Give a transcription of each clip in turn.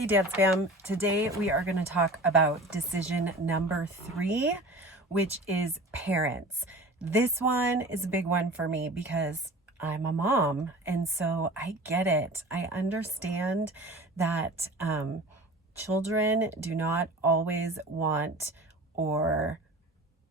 Hey Dance Fam, today we are going to talk about decision number 3, which is parents. This one is a big one for me because I'm a mom, and so I get it. I understand that children do not always want or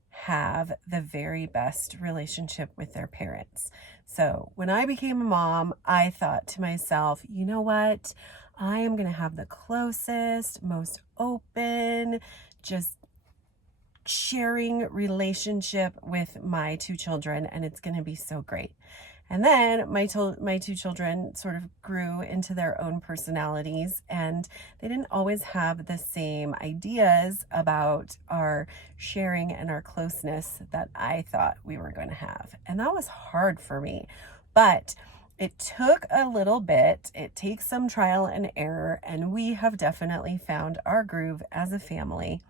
have the very best relationship with their parents. So when I became a mom, I thought to myself, you know what? I am going to have the closest, most open, just sharing relationship with my 2 children, and it's going to be so great. And then my 2 children sort of grew into their own personalities, and they didn't always have the same ideas about our sharing and our closeness that I thought we were going to have. And that was hard for me. But it took a little bit. It takes some trial and error, and we have definitely found our groove as a family.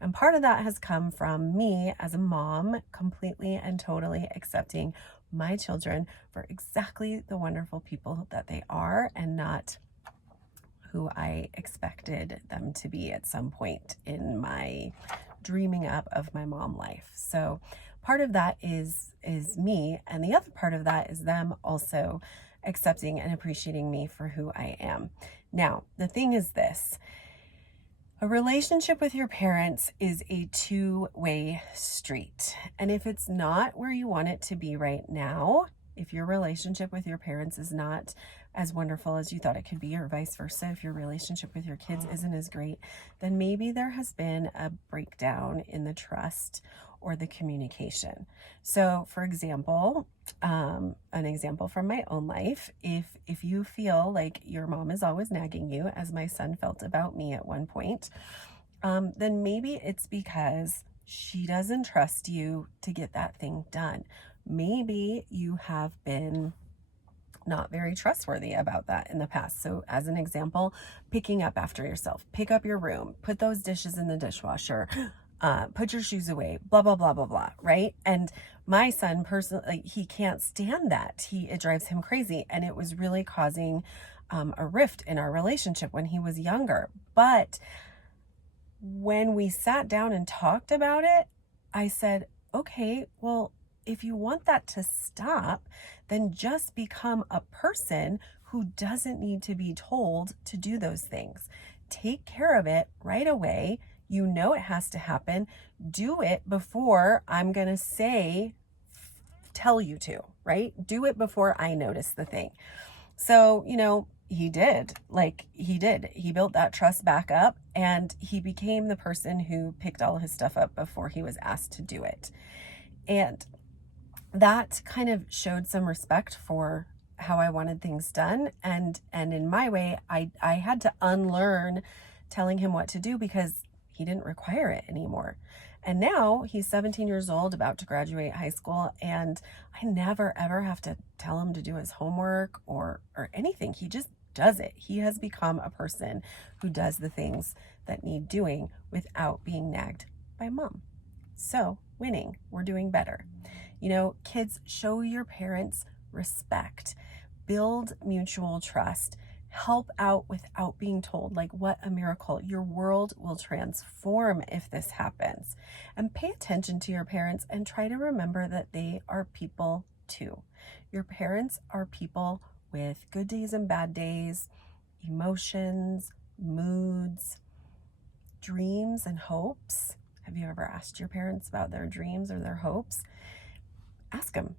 And part of that has come from me as a mom, completely and totally accepting my children for exactly the wonderful people that they are and not who I expected them to be at some point in my dreaming up of my mom life. So part of that is me, and the other part of that is them also accepting and appreciating me for who I am. Now, the thing is this: a relationship with your parents is a two-way street. And if it's not where you want it to be right now, if your relationship with your parents is not as wonderful as you thought it could be, or vice versa, if your relationship with your kids isn't as great, then maybe there has been a breakdown in the trust or the communication. So for example, an example from my own life, if you feel like your mom is always nagging you, as my son felt about me at one point, then maybe it's because she doesn't trust you to get that thing done. Maybe you have been not very trustworthy about that in the past. So as an example, picking up after yourself, pick up your room, put those dishes in the dishwasher, put your shoes away, blah, blah, blah, blah, blah, right? And my son personally, like, he can't stand that. It drives him crazy. And it was really causing a rift in our relationship when he was younger. But when we sat down and talked about it, I said, okay, well, if you want that to stop, then just become a person who doesn't need to be told to do those things. Take care of it right away. You know it has to happen. Do it before I'm going to tell you to, right? Do it before I notice the thing. So, he did. He built that trust back up, and he became the person who picked all his stuff up before he was asked to do it. And that kind of showed some respect for how I wanted things done. And in my way, I had to unlearn telling him what to do because he didn't require it anymore. And now he's 17 years old, about to graduate high school, and I never ever have to tell him to do his homework or anything. He just does it. He has become a person who does the things that need doing without being nagged by mom. So, winning. We're doing better. Kids, show your parents respect, build mutual trust, help out without being told. Like, what a miracle. Your world will transform if this happens. And pay attention to your parents and try to remember that they are people too. Your parents are people with good days and bad days, emotions, moods, dreams and hopes. Have you ever asked your parents about their dreams or their hopes? Ask them,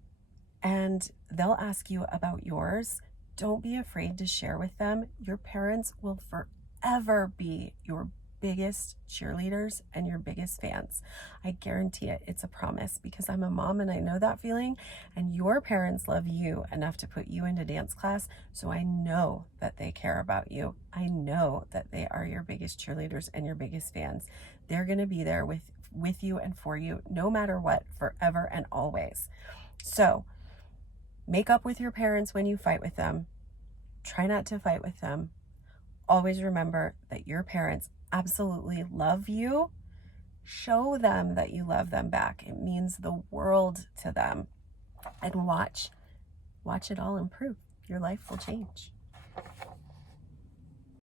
and they'll ask you about yours. Don't be afraid to share with them. Your parents will forever be your biggest cheerleaders and your biggest fans. I guarantee it. It's a promise, because I'm a mom and I know that feeling, and your parents love you enough to put you into dance class. So I know that they care about you. I know that they are your biggest cheerleaders and your biggest fans. They're going to be there with you and for you, no matter what, forever and always. So make up with your parents when you fight with them. Try not to fight with them. Always remember that your parents absolutely love you. Show them that you love them back. It means the world to them. And watch it all improve. Your life will change.